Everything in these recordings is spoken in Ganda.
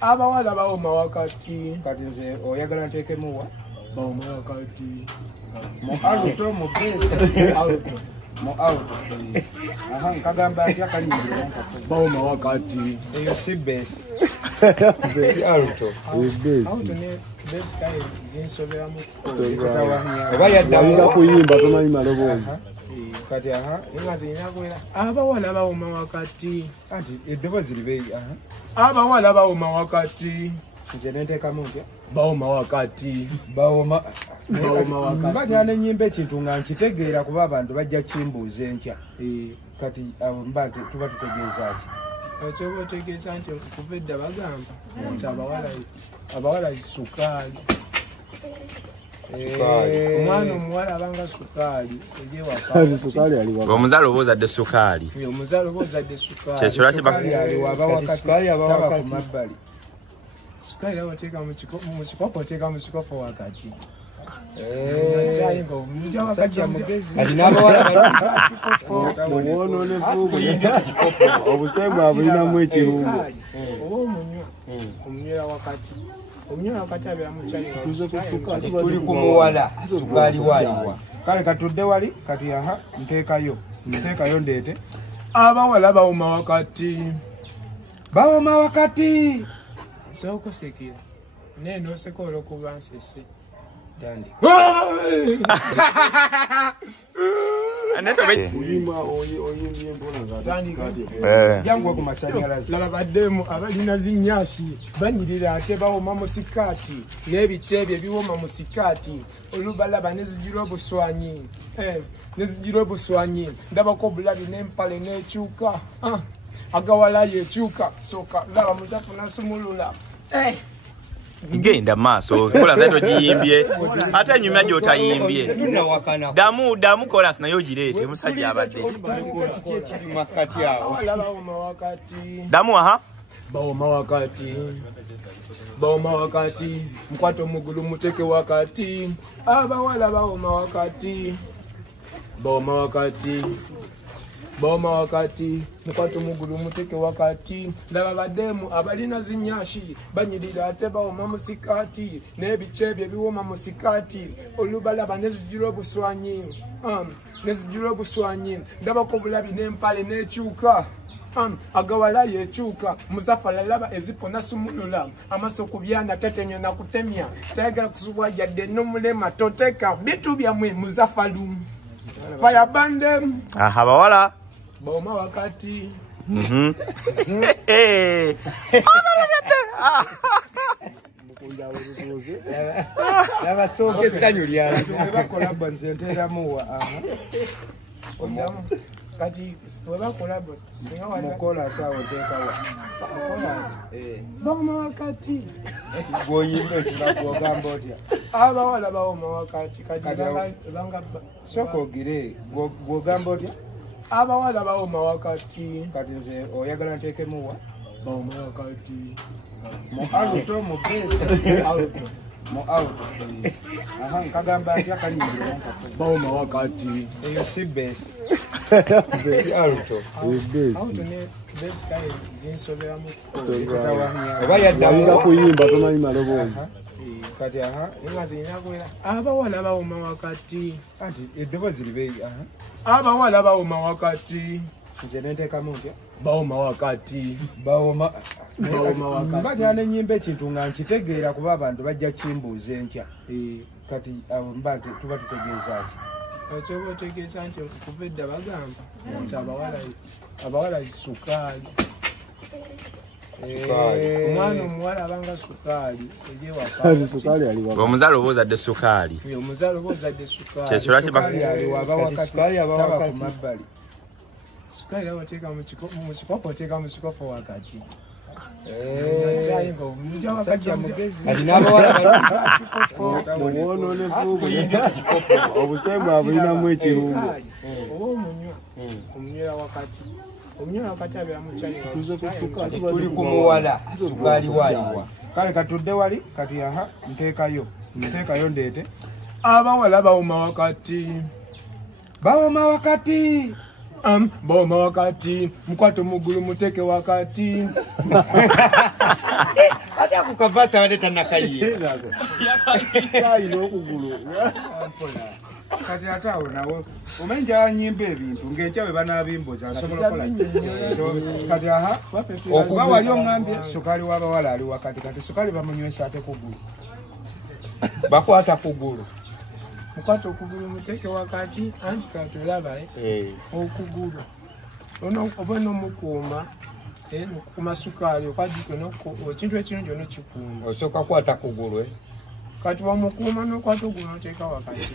abawala bawoma wakati kati nze oyagala nteekemuwa bawoma wakati mu auto mu base mu auto aha nkagamba atya kanyingira bawoma wakati eyo si base Si auto. auto ne base kale zinsoberamu oba yaddamu kuyimba tomanyi maloboozi. kati aha nga zinakwera abawala bawoma wakati anti eddoboozi libeeyi aha abawala bawoma wakati nze nenteekamu ntya bawoma wakati bawoma wakati. mbanya n'ennyimba ekintu nga nkitegeera kuba abantu bajja kimbuuza enkya kati abo mba nti tuba tutegeeza ki ekyoba otegeeza nti kuva edda bagamba nti abawala sukaali omwana omuwala abanga sukaali ejewaka omuzaala oba ozadde sukaali omuzaala oba ozadde sukaali kyekyo lwaki sukaali aba ku mabbali sukaali aba oteeka mu kikopo oteeka mu kikopo wakati musajja mugezi kati n'abawala obusengwa bulinamu ekirungo. oba omunywera wakati omunywera wakati abeera mukyali tuli ku muwala sukaali waaliwa kale katudde wali kati aha nteekayo ndeete abawala bawoma wakati bawoma wakati sookusekera naye nooseka olwokuba nsese jangwa ku masanyalaze laba baddemu abalina zinyashi banyirira ate bawoma mu sikaati n'ebice ebyo ebiwoma mu sikaati olubalaba nezijira obuswanyi ndabako obulabi n'empale n'ekyuka agawalayo ekyuka soka laba muzafu nasumulula genda maaso kola zato giyimbye ate enyuma gy'otayimbye damu kolansi naye ogireete musajja abadde damu aha bawoma wakati mukwata omugulu muteke wakati abawala bawoma wakati mukwata omugulu muteke wakati laba baddemu abalina zinyashi banyirira ate bawoma mu sikaati n'ebice ebyo ebiwoma mu sikaati olubalaba nezijira obuswanyi ndabako obulabi n'empale n'ekyuka agawalayo ekyuka musafala laba ezipo nasumulula amaso ku byana tetenyo nakutemya tayagala kusubwa jadde n'omulema toteeka bitu byamwe muzafalu fayabande abawala bawoma wakati abasooka essanyu lyange bakola nze nteeramuwa kati webakola mukola asawo nteekawa bawoma wakati gwoyimba ekiragwogamba otya abawala bawoma wakati sooka ogire gwogamba otya abawala bawoma wakati kati nze oyagala nteekemuwa bawoma wakati mu auto mu base mu auto aha nkagamba atya kanyingira bawoma wakati eyo si base Si auto. auto ne base kale zinsoberamu oba yaddamu kuyimba tomanyi maloboozi. kati aha nga zinakwera abawala bawoma wakati anti eddoboozi libeeyi aha abawala bawoma wakati nze nenteekamu ntya bawoma wakati bawoma wakati. mbanya n'ennyimba ekintu nga nkitegeera kuba abantu bajja kimbuuza enkya kati abo mba nti tuba tutegeeza ki ekyoba otegeeza nti kuva edda bagamba nti abawala sukaali omwana omuwala abanga sukaali ejewaka omuzaala oba ozadde sukaali omuzaala oba ozadde sukaali kyekyo lwaki sukaali aba ku mabbali sukaali aba oteeka mu kikopo oteeka mu kikopo wakati musajja mugezi kati n'abawala obusengwa bulinamu ekirungo. oba omunywera wakati omunywera wakati abeera mukyali tuli ku muwala sukaali waaliwa kale katudde wali kati aha nteekayo ndeete abawala bawoma wakati bawoma wakati mukwata omugulu muteke wakati kukavasa waleta nakaye. Yayi n'okugulu. Kati ate awo nawe omenja nyimba ebintu ng'ekyawe banaabimbuza nsobola kola kati aha okuba wali oŋŋambye sukali w'abawala ali wakati kati sukali bamunywesa ate kugulu bakwata kugulu mukwata okugulu muteeke wakati anti kati olaba okugulu oba n'omukuuma nokukuma sukaali okwadduke ekintu ekirungi onokikuuma osooka kwata kugulu kati wamukuuma nokwata ogulu noteeka wakati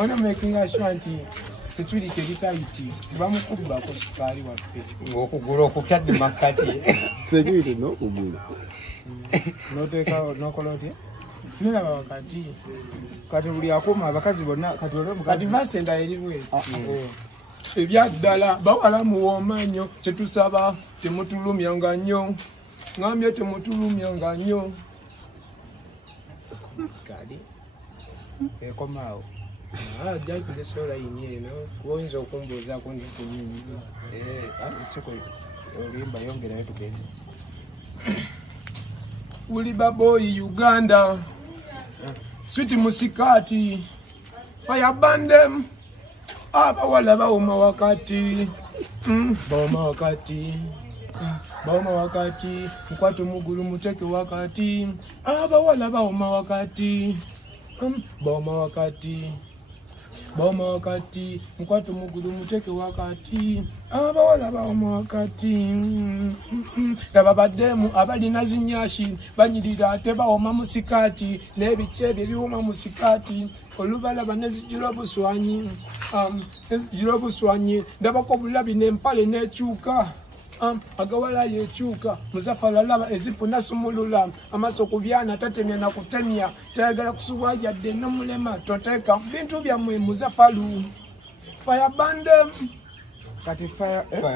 ona making sure nti security eritaiti bamukubako sukaali waffe ng'okugulu okutadde makkati Security n'okugulu. noteeka nokola otya nolaba wakati kati buli akuuma abakazi bonna kati kati vasi endala eribwe ebyaddala bawala muwooma nnyo kyetusaba temutulumyanga nnyo ngambye temutulumyanga nnyo kali ekomaawo jakulesola yini eno kubayinza okumbuuzaako ndi kunyinyi siko olimba yongerayo tugende uli baboyi Uganda switi musikati fayabandem abawala bawoma wakati bawoma wakati bawoma wakati mukwate omugulu muteke wakati abawala bawoma wakati bawoma wakati bawoma wakati mukwate omugulu muteke wakati abawala bawoma wakati laba baddemu abalina zinyashi banyirira ate bawoma musikati n'ebice ebyo biwoma musikati olubalaba nezijira obuswanyi ndabako bulabi n'empale n'ekyuka agawala yekyuka musafala laba ezipu nasumulula amaso ku byana tatemya na kutemya tayagala kusubwa yadde nomulema toteeka bintu byammwe muzafalu fayabandem kati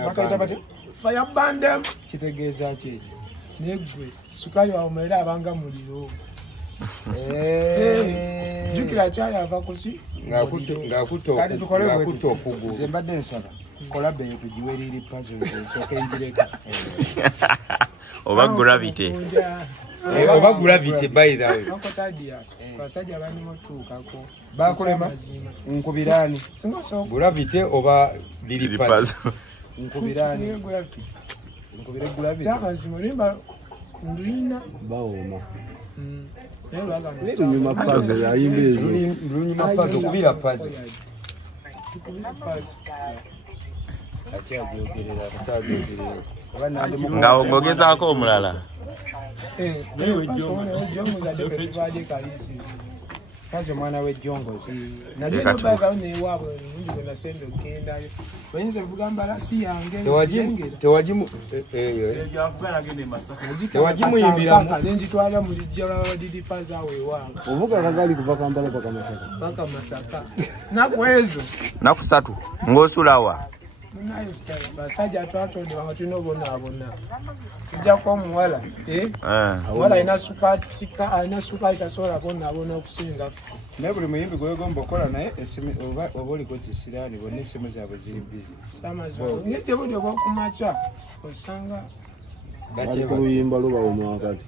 bakaita bati fayabandem kitegeeza ki negwe sukali wawe era abanga muliro jukira kyayava kuki kati tukole okugulu nze mbadde nsaba kola beyo tugiwe eriri puzzle esooka enjireka oba gravity oba gravity by the way basajja banimutuukako bakulema nkubiraani gravity oba liri puzzle nkubiraani nkubire gravity kyamazima olimba ndulina Bawoma. naye Lunyuma puzzle ayimba ezo. lunyuma puzzle kubira puzzle nga ngogezaako omulala kazi omwana w'ejjongozi nagebaga newaabwe emirundi gwe nasembe okugendayo oyinza evuga mbalasi yange tewagimuyimbiramu nenzitwala mu lijja lwabadiripa zaawe ewaabwe Ovuga kagali kuva Kampala paka Masaka. paka Masaka naku ezo nakusatu ng'osulawa munayo basajja atwatonde amatulina obonaabona tujjako omuwala omuwala alina sukaali tasobola bonaabona okusinga naye buli muyimbi gwegomba okola naye oba oliko kisiraani bonna essimu zaabwe ziri bizi kyamazingedde budi obwokumakya osanga Bali ku luyimba lubawoma wakati.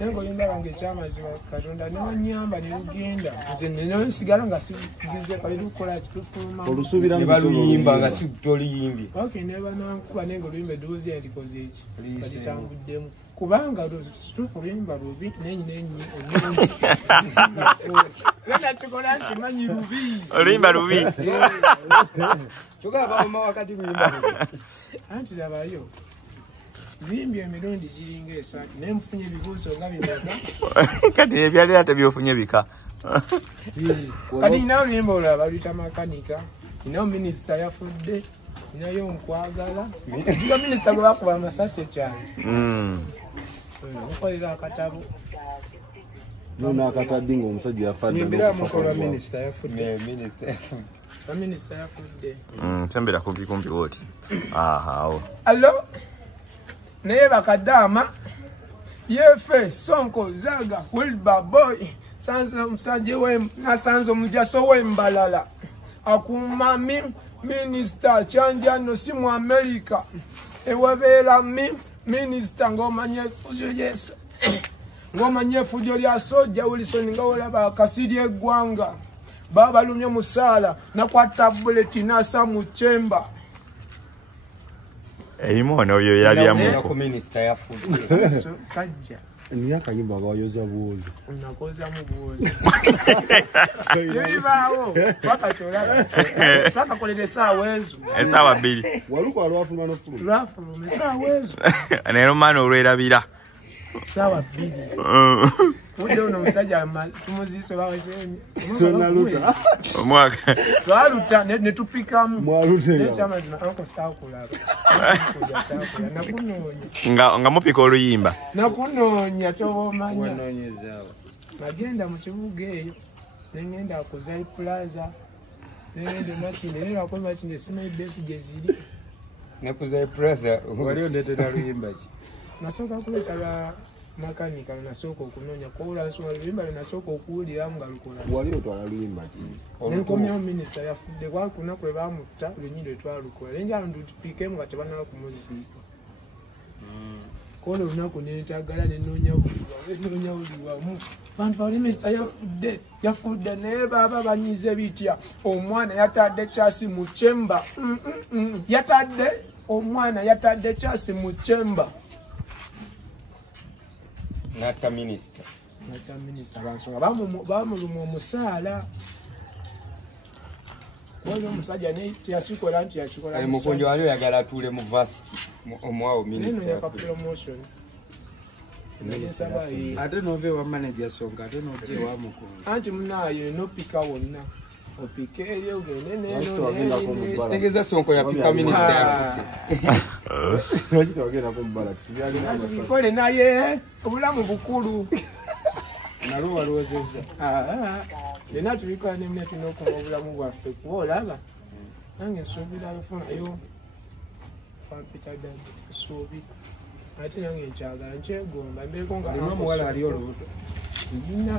naye ngaolimba bange ekyamazima katonda newanyamba nelugenda nze nensigala nga sigize kalirukola kitufuluma Olusubira ne baluyimba nga si toliyimbye nebanankuba naye nga oluyimba eddoboozi yandikoze eki kalitambuddemu kubanga situfu oluyimba lubi nenyi nakikola nti manyi lubi oluyimba lubi kyogala bawoma wakati luyimba anti labayo bimbye emirundi giringa esatu naye mufunye ebibuuzo nga bimeka kati ebyalira tebyofunye bika kati ninayo oluyimba olulala baluyita makanika ninayo minisita yafudde ninayo nkwagala iga minisita gwe bakuba amasasi ekyalo mukolera akatabo Nuna akatadde ng'omusajja yafadde nyimbira mukola minisita yafudde baminisita yafudde tembera kumpikumpi wooti awo alo naye bakadaama yefe sonko zaga wilba boy sanze omusajja nasanze omujaso w'embalala akuuma minisita kyanjano si mu amerika ewabeera Minisita ng'omanya effujo lyeso. Ng'omanya effujo lya Sojja Wilson nga olaba akasiri eggwanga. Baba balumye musaala nakwata buleti nasa mu chamber. Erimono oyo yalabyamu ku minisita yafudde. Kajja. Ni akayimba bayoza buozi. Unakoza mu buozi. Yibaawo. Bakatola. Bakakolera esaawa ezo. Esaawa 2. Waluko alwafuma no fulu. Lwafuluma esaawa ezo. Nero mano olwerabira. Esaawa 2. Mudde uno musajja tumuziise baweseni. Tona luta. Omwaka. Twaluta ne tupikamu. Mwalute. Ekyamazima anko saakulaba. Nakunoonya. Nga mupika oluyimba. Nakunoonya ky'obomanya. Wanoonyezaawo. Nagenda mu kibuga eyo. Nengenda ku Zai Plaza. Nengenda Makinde. Nerako Makinde simanyi besi gye ziri. Ne ku Zai Plaza Wali ondeetera luyimba ki? Nasooka kuleeta lwa makanika nasooka okunoonya kuwula nsonga luyimba nasooka okuwuliramu nga lukola. Wali otwala luyimba ki? Nenkomyawo minisita yafudde kwakunaku lwe bamutta lunyini lwe twalukola. Nenjala ndutupikemu nga tebanaba kumuziika. Kola olunaku nentagala nenoonya buli wamu. Bantu bali minisita yafudde naye baba banyize bitya. Omwana yatadde kyasi mu chamber. Omwana yatadde kyasi mu chamber. n'atta minisita. N'atta minisita bansonga bamuluma omusaala. Waliwo omusajja naye teyakikola nti yakikola. Ali mukunjo wali oyagala atuule mu vasiti omwawo minisita. Neno yaka promotion. Ate n'ova ewa manager Songa ate n'ojja ewa Mukunjo. Anti munaayo n'opika wonna. Opike eri ogende neno. Kitegeeza Sonko yapika minisita yafudde. Lwaki tewagenda ku Barracks? Bikole naye obulamu bukulu. Nalwo walowoozezza. Byonna tubikola nemune tulina okuba obulamu bwaffe kuba olaba. Nange nsuubira lufunayo pampita ddala nsuubira. Ate nange nkyagala nkyegomba mbeeko nga Muwala ali olubuto. sirina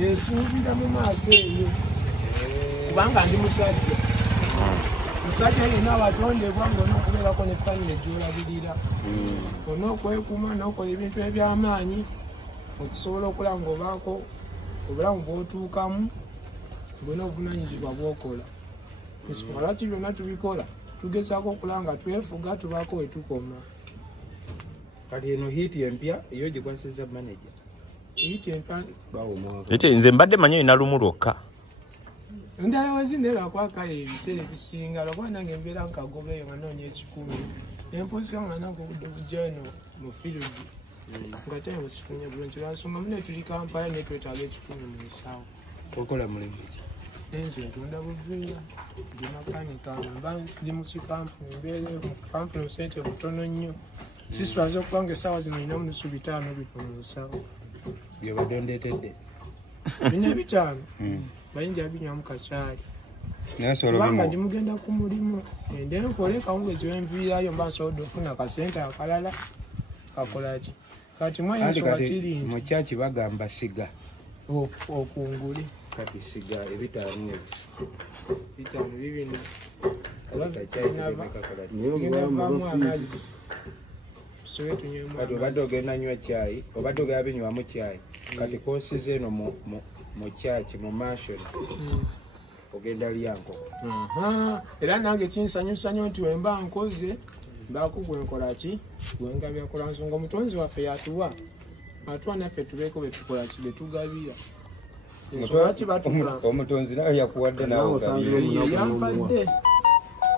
esuubira mu maaso eyo kubanga ndi musajja. Musajja yenna watondebwa ng'onookubeerako ne famire gy'olabirira. Onokwekuuma n'okola ebintu eby'amaanyi okusobola okulaba ng'obaako obulamu bw'otuukamu ng'olina obuvunaanyizibwa bw'okola. Nsonga lwaki byonna tubikola tugezaako okulaba nga twefuga tubaako we tukoma. Kati eno hiiti empya eyo gikwasizza manager. Hiiti empya Ete nze mbadde manyi olina lumu lwokka. endala wezindera kwakala ebiseera ebisinga lwakuba nange mbeera nkagobeeyo nga noonya ekikumi. Empuusa nga nange obudde bujja eno mu firugi nga tene busifunye bulungi lwansonga mune tuli Kampala naye twetaaga ekikumi mu nsawo. Okola mulimu ki? Enze ntunda buveera ndi makanika mba ndi mu kikampuni mbeere mu kampuni obusente butono nnyo. Siswaza okuba nga essaawa zino nina munusu 5 bifu mu nsawo. Byobadde ondeetedde. Bina 5 bayinja binywamu kacaali. Kubanga ndi mugenda ku mulimu ende nkole kawungezi wenviirayo mba nsobodde ofuna akasente akalala kakolaki. Kati mwensonga kiri nti mu kyaki bagamba siga. okungule Kati siga ebitaano bitano bibino Niyo vaamu amazzi tusobe tunywemu kati obadde ogenda nywa caayi obadde ogenda binywamu caayi kati koosiza eno mu kyaki mu mansion ogenda lyanko. Era nange kinsanyusa nnyo nti wemba nkoze mbaako gwenkola ki gwengabyakola nsonga omutonzi waffe yatuwa atuwa naffe tubeeko betukola ki betugabira ensonga ki batugula Omutonzi nawe yakuwadde nawe yampadde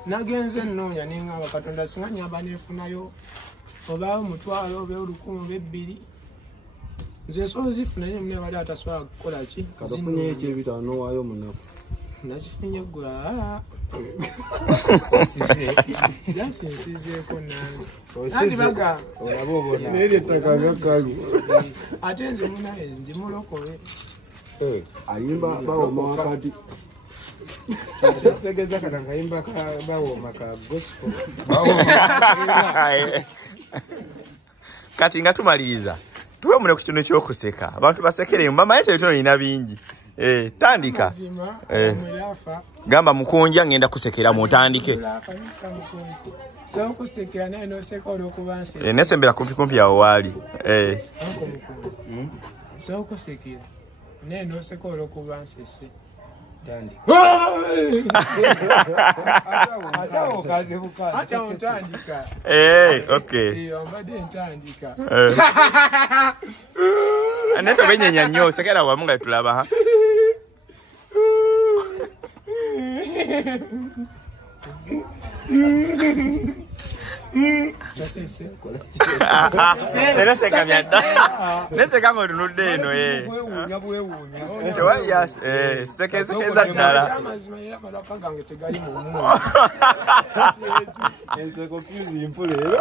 nagenze nnoonya neŋŋamba Katonda singa nyamba neefunayo oba 1,000 oba 1,200 nze ensolo zifuna naye mune bali atasobola kukola ki Kafunye eky'ebitaano waayo munaku. nakifunye eggula jasinsizeeko nange baga olaba obona Naye ettaka byakkalu. ate nze munaye ndi mulokole Ayimba bawoma wakati. kitegeeza kata nkayimba bawooma ka gospel. Kati nga tumaliriza tuwe mune ku kitono ky'okuseka abantu basekereyo mbamanyi ebitono ina bingi. Tandika mazima omwerafa gamba mukunja ngenda kusekera mutandike. kanisa mukunji So kusekera naye noseka olwokuba nsese. Nesembera kumpi awo wali. So kusekera naye noseka olwokuba nsese. Ata ontandika. Okay. Ombadde ntandika. Aneto benyenya nnyo sekera wamu nga tulaba ha. Neseka myada. Neseka ng'otunudde eno tewali sekeza ddala. Enseko fuse impule leero.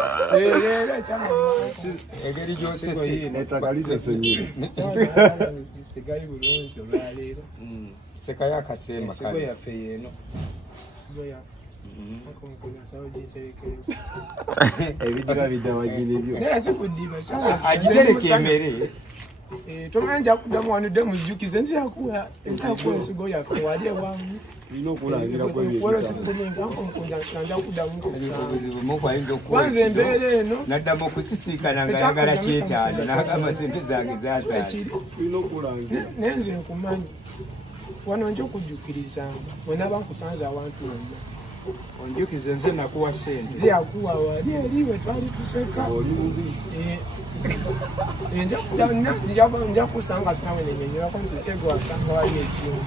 Engeri gy'osese Netagalize nyine. Tegali bulungi olwaleero. seka y'akasemba Enseko kale. yaffe yeeno. Enseko yaffe. Ebidiba bidawagiribyo. Naye sikuddiba Agitereka emmere. tomanja kuddamu wanudde mujjukize nziyakuwa ensigo yaffe wali ewamu. Olina okulangira kwanza embeera eno Naddamu okusisinkana ng'ayagala kyetaano n'agamba sente zange zaazaala. olina okulangira. naye nze nkumanyi wano nja okujjukirizanga wenaaba nkusanze awantu wonna Onjukize nze nakuwa sente. ziyakuwa wali eriwe twali tuseka Oli mubi. nja kusanga sawe nenyonyolako nti sego wasanga wali ekimu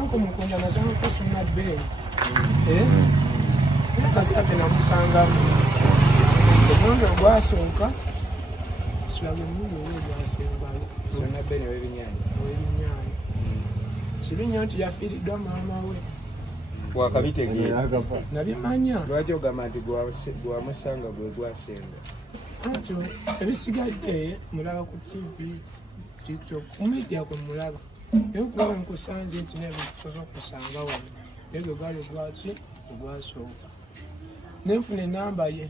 anko mukonja nasanga kusuna bbeeri nakasate namusangamu omwenge ogwasooka sulaga omundi oyo ogwasembayo Sonna bene w'ebinyaanya. ow'ebinyaanya kibi nnyo nti yafiiriddwa maama we Wakabitegeera. Agafa. nabimanya Lwaki ogamba nti gwamusanga gwe gwasemba? atyo ebisigadde mulaba ku tv tiktok kumedia kwe mulaba naye kuba nkusanze nti nebitusobola okusanga wano ebyo gali gwaki ogwasooka nenfuna enamba ye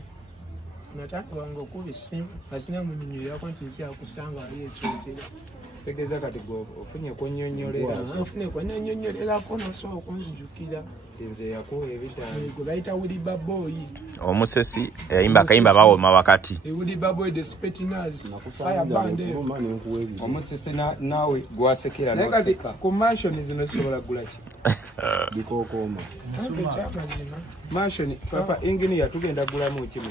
natanga wange okuba essimu asina munyinyulirako nti nsi yakusanga wali ekyotera Tegeeza kati ofunye kunnyonnyolera. nfune kwenanyonyolerako nosobola okunzijukira Nze yakuwa ebitaano. gwe bayita Willy Boy Omusesi yayimba akayimba bawoma wakati. Willy Boy the Spetinas fire band eyo. Omani nkuwa ebyo. Omusisi naawe gwasekera naye kati n'oseka. ku mansion zino sobola gula ki Bikookoma. ekyamazima Mansion papa engini yatugenda gulamu kimu.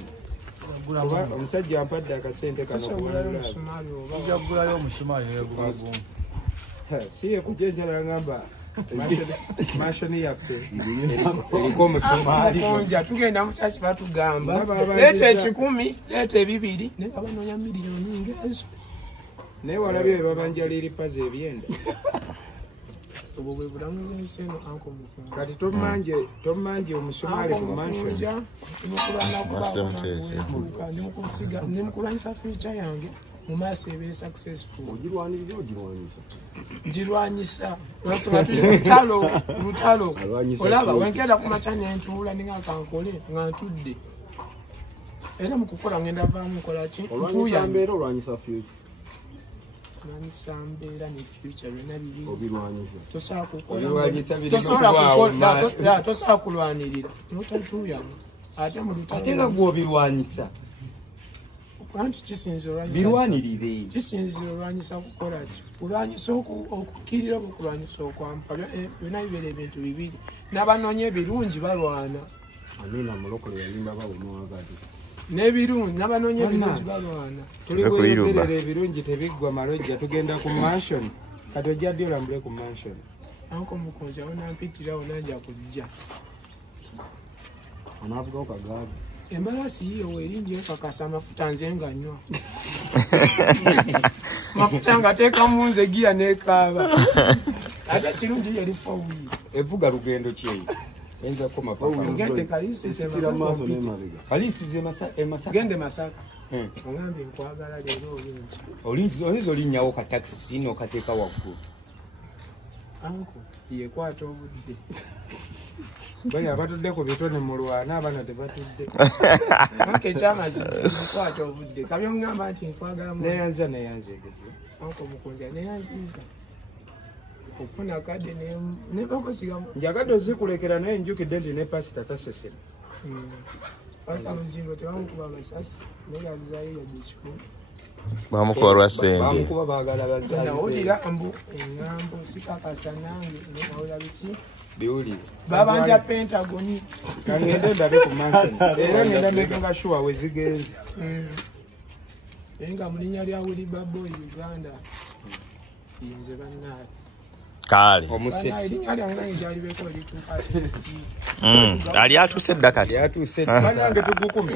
Kuba omusajja ampadde akasente kano tosobolayo kuwulira. omusumaali oba Ija kugulayo omusumaali negumagumu. Si ye kujenjala ngamba mansion yaffe eriko omusumaali. konja tugenda mukyaki batugamba Ndaba abantu leeta ejja- 10 leeta 2 naye abanoonya miliyoni ngezo Naye walabye bwe babanjalira pazi ebyenda. obwo bwe bulamu bw'ensi eno anko mukunja Kati tommanje omusumaali ku mansion. nemukulwanyisa future yange mu maaso ebeere successful Ogirwanirira ogirwanyisa. njirwanyisa lwasoma tuli lutalo Alwanyisa olaba ki? wenkenda ku makya nentuula ninga kankole nga ntudde era mu kukola ngenda vaamu nkolaki Olwanyisa ntuuyange mbeera olwanyisa future. olwanyisa mbeera ne future byonna bibiri Obirwanyisa. tosobola Obirwanyisa biri kukola mukubaawo, tosobola kulwanirira notatuuyange ate mu Ate nga lutalo gw'obirwanyisa. anti kisinzira olwanyisa Birwanirire. kisinzira olwanyisa kukola ki kulwanyisa okukkirira oba okulwanyisa okwampa byonna bibeera ebintu bibiri n'abanoonya ebirungi balwana Amina mulokole yalimba bawoma wakati. n'ebirungi n'abanoonya ebirungi balwana Tuli Ebe kuyiruba. bweyogerera ebirungi tebiggwa malojja tugenda ku mansion. Kati ojja ddi olambule ku mansion. anko mukonja wonampitira wonanja kujja Anaavugawo kagaabi. embalasi yiyo weringi ekakasa amafuta nze nga nywa mafuta nga teeka munze gira nekaaba ate kirungi yerifawiyo Evuga lugendo ki eyo? Enza ko mapapa. ngende kalisize Esikira maaso n'emabega. Alisize Masaka. gende masaka ogambye nkwagala leero olinki Oyinza olinnyawo ka taxi n'okateeka waggulu. anko yekwata obudde Bali abatudde ku bitone mu lwana abana tebatudde. anko ekyamazima yekwata obudde kabyongamba nti nkwagala mu Neyanza. anko mukonja neyanziza okufuna kadde nebakosigamu Njagadde ozikulekera naye njukidde nti ne pasita tasesema. Basa mujingo tebamukuba amasasi naye azaayo yadde ekikulu. Bamukuba lwa ssente. Bamukuba baagala bazaayo. Nawulira mbu eŋŋambo sikakasa nange naye nawulira biki biwulire. babanja Pentagoni. Kangende ndabe ku mansion. Era ngenda making sure we zigenze. Enga mulinya lya Willy Baboy Uganda. Yinze bannaye. Kale. Omusesi. Linnya lyange lyali beko lituuka. Ali atuse dda kati. Yatuse. Banange tugukume.